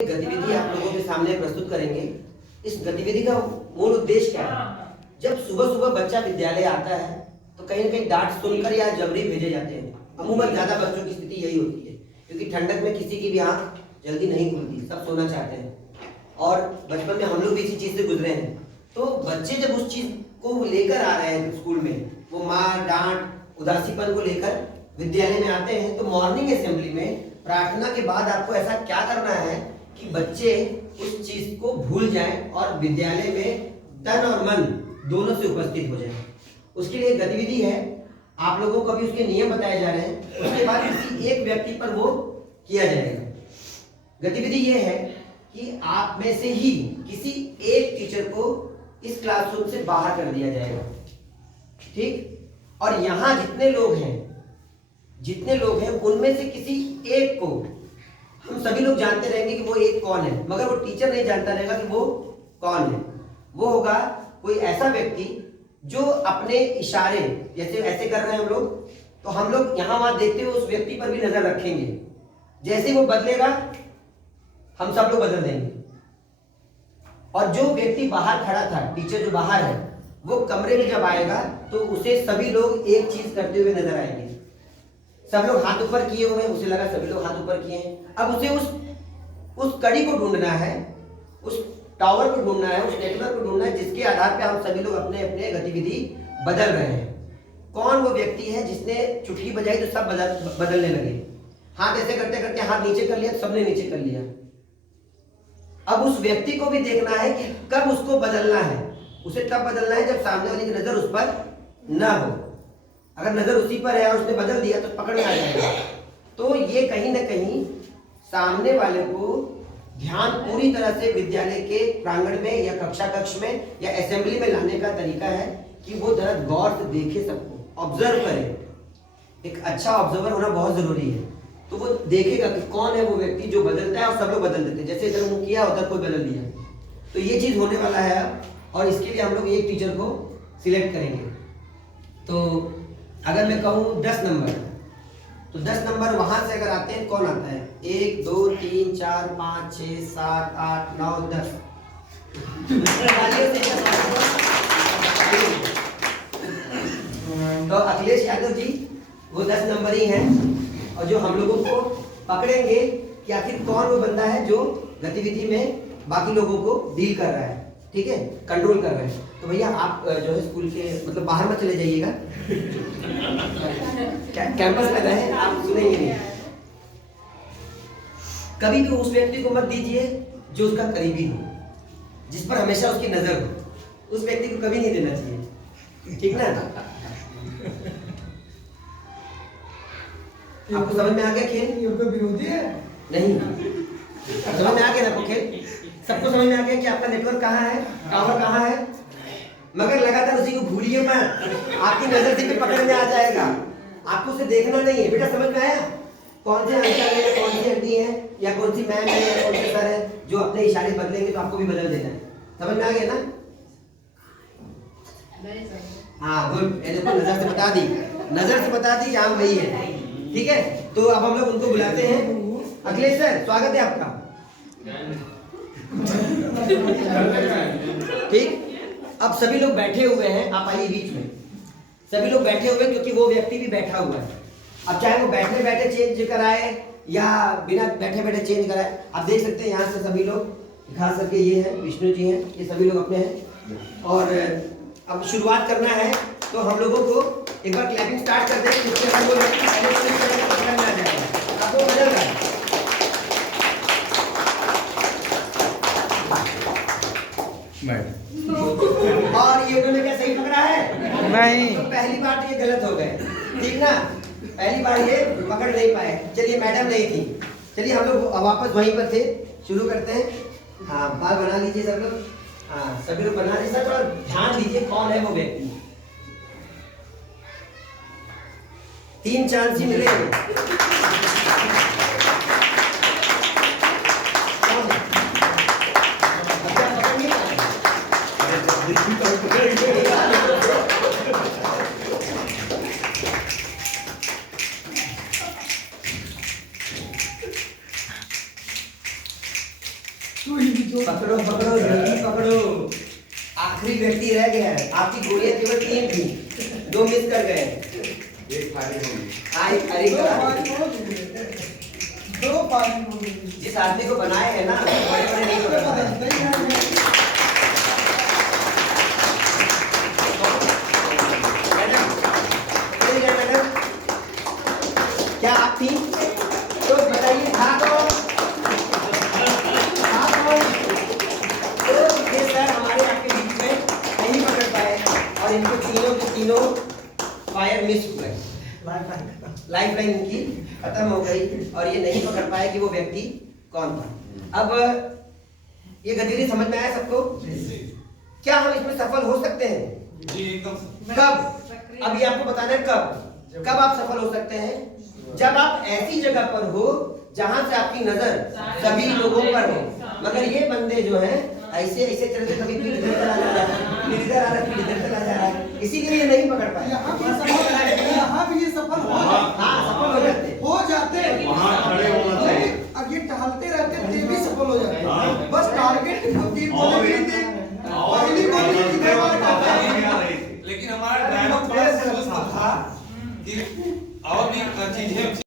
गतिविधि आप लोगों के सामने प्रस्तुत करेंगे। इस गतिविधि का मूल उद्देश्य क्या है? जब सुबह सुबह बच्चा विद्यालय आता है तो कहीं ना कहीं डांट सुनकर या जबरी भेजे जाते हैं। अमूमन ज्यादा बच्चों की स्थिति यही होती है, क्योंकि ठंडक में किसी की भी आंख जल्दी नहीं खुलती, सब सोना चाहते हैं। और बचपन में हम लोग भी इसी चीज से गुजरे हैं। तो बच्चे जब उस चीज को लेकर आ रहे हैं स्कूल में, वो मार डांट उदासीपन को लेकर विद्यालय में आते हैं, तो मॉर्निंग असेंबली में प्रार्थना के बाद आपको ऐसा क्या करना है कि बच्चे उस चीज को भूल जाएं और विद्यालय में तन और मन दोनों से उपस्थित हो जाएं। उसके लिए गतिविधि है, आप लोगों को अभी उसके नियम बताए जा रहे हैं। उसके बाद किसी एक व्यक्ति पर वो किया जाएगा। गतिविधि ये है कि आप में से ही किसी एक टीचर को इस क्लासरूम से बाहर कर दिया जाएगा, ठीक? और यहाँ जितने लोग हैं उनमें से किसी एक को, हम सभी लोग जानते रहेंगे कि वो एक कौन है, मगर वो टीचर नहीं जानता रहेगा कि वो कौन है। वो होगा कोई ऐसा व्यक्ति जो अपने इशारे, जैसे ऐसे कर रहे हैं हम लोग, तो हम लोग यहाँ वहां देखते हुए उस व्यक्ति पर भी नजर रखेंगे। जैसे वो बदलेगा हम सब लोग बदल देंगे। और जो व्यक्ति बाहर खड़ा था, टीचर जो बाहर है, वो कमरे में जब आएगा तो उसे सभी लोग एक चीज करते हुए नजर आएंगे। सब लोग हाथ ऊपर किए हुए हैं, उसे लगा सभी लोग हाथ ऊपर किए हैं। अब उसे उस कड़ी को ढूंढना है, उस टावर को ढूंढना है, उस नेटवर्क को ढूंढना है, जिसके आधार पे हम सभी लोग अपने अपने गतिविधि बदल रहे हैं। कौन वो व्यक्ति है जिसने चुटकी बजाई तो सब बदलने लगे? हाथ ऐसे करते करते हाथ नीचे कर लिया तो सबने नीचे कर लिया। अब उस व्यक्ति को भी देखना है कि कब उसको बदलना है। उसे तब बदलना है जब सामने वाले की नजर उस पर ना हो। अगर नजर उसी पर है और उसने बदल दिया तो पकड़ में आ जाएगा। तो ये कहीं ना कहीं सामने वाले को ध्यान पूरी तरह से विद्यालय के प्रांगण में या कक्षा कक्ष में या असेंबली में लाने का तरीका है कि वो जरा गौर से देखे, सबको ऑब्जर्व करे। एक अच्छा ऑब्जर्वर होना बहुत जरूरी है। तो वो देखेगा कि कौन है वो व्यक्ति जो बदलता है, और सब लोग बदल देते हैं। जैसे इधर मुंह किया उधर कोई बदल दिया। तो ये चीज होने वाला है और इसके लिए हम लोग एक टीचर को सिलेक्ट करेंगे। तो अगर मैं कहूँ 10 नंबर, तो 10 नंबर वहां से अगर आते हैं, कौन आता है? 1 2 3 4 5 6 7 8 9 10। तो अखिलेश यादव जी वो 10 नंबर ही हैं, और जो हम लोगों को पकड़ेंगे कि आखिर कौन वो बंदा है जो गतिविधि में बाकी लोगों को डील कर रहा है, ठीक है, कंट्रोल कर रहे हैं। तो भैया आप जो है स्कूल के मतलब बाहर मत चले जाइएगा, कैंपस में रहे, आप सुनेंगे नहीं। कभी भी उस व्यक्ति को मत दीजिए जो उसका करीबी हो, जिस पर हमेशा उसकी नजर हो। उस व्यक्ति को कभी नहीं देना चाहिए, ठीक ना? आपको समझ में आ गया खेल? ये तो विरोधी है नहीं, समझ में आ गया ना खेल? सबको समझ में आ गया कि आपका नेटवर्क कहाँ है, टावर कहाँ है? मगर लगातार उसी को भूलिए मत, आपकी नजर से भी पकड़ में आ जाएगा। आपको उसे देखना नहीं है। बेटा समझ में आया? कौन से अंकल है, कौन सी आंटी है, या कौन सी मैम है, या कौन से सर है जो अपने इशारे बदलेंगे तो आपको भी बदल देना है। समझ में आ गया ना? हाँ गुड। नजर से बता दी, नजर से बता दी यहाँ वही है, ठीक है? तो अब हम लोग उनको बुलाते हैं। अखिलेश सर, स्वागत है आपका। ठीक, अब सभी लोग बैठे हुए हैं, आप आइए बीच में। सभी लोग बैठे हुए हैं क्योंकि वो व्यक्ति भी बैठा हुआ है। अब चाहे वो बैठे बैठे चेंज कराए या बिना बैठे बैठे चेंज कराए, आप देख सकते हैं यहाँ से सभी लोग, खास करके ये हैं विष्णु जी हैं, ये सभी लोग अपने हैं। और अब शुरुआत करना है तो हम लोगों को एक बार क्लैपिंग स्टार्ट कर दें, जिससे हम लोग पकड़ में आ जाएगा। आपको बदल रहा है और ये उन्होंने क्या सही पकड़ा है? नहीं। तो पहली बार तो ये गलत हो गए, ठीक ना? पहली बार ये पकड़ नहीं पाए। चलिए मैडम नहीं थी, चलिए हम लोग वापस वहीं पर थे, शुरू करते हैं। हाँ, बाल बना लीजिए सब लोग। हाँ, सभी लोग बना लीजिए। थोड़ा ध्यान दीजिए कौन है वो व्यक्ति। 3 चांस ही मिलेंगे। पकड़ो पकड़ो जल्दी पकड़ो। आखिरी व्यक्ति रह गया है। आपकी गोलियां केवल 3 थी, 2 मिस कर गए। एक खाली होगी। दो पानी हो गई। जिस आदमी को बनाए है ना, बड़े बड़े नहीं पकड़ पाए। क्या आप थी? तो बताइए था कौन? तो ये सर हमारे आपके बीच में नहीं पकड़ पाए और इनको तीनों के तीनों फायर मिस हुए। लाइफ लाइन इनकी खत्म हो गई और ये नहीं पकड़ पाए कि वो व्यक्ति कौन था। अब ये गतिविधि समझ में आया सबको? क्या हम इसमें सफल हो सकते हैं? जी एकदम। कब? अब ये आपको बताना है कब आप सफल हो सकते हैं? जब आप ऐसी जगह पर हो जहां से आपकी नजर सभी लोगों पर हो। मगर ये बंदे जो हैं ऐसे ऐसे चलते, कभी इधर चला जा रहा है, फिर इधर आ रहा है, फिर इधर चला जा रहा है, इसीलिए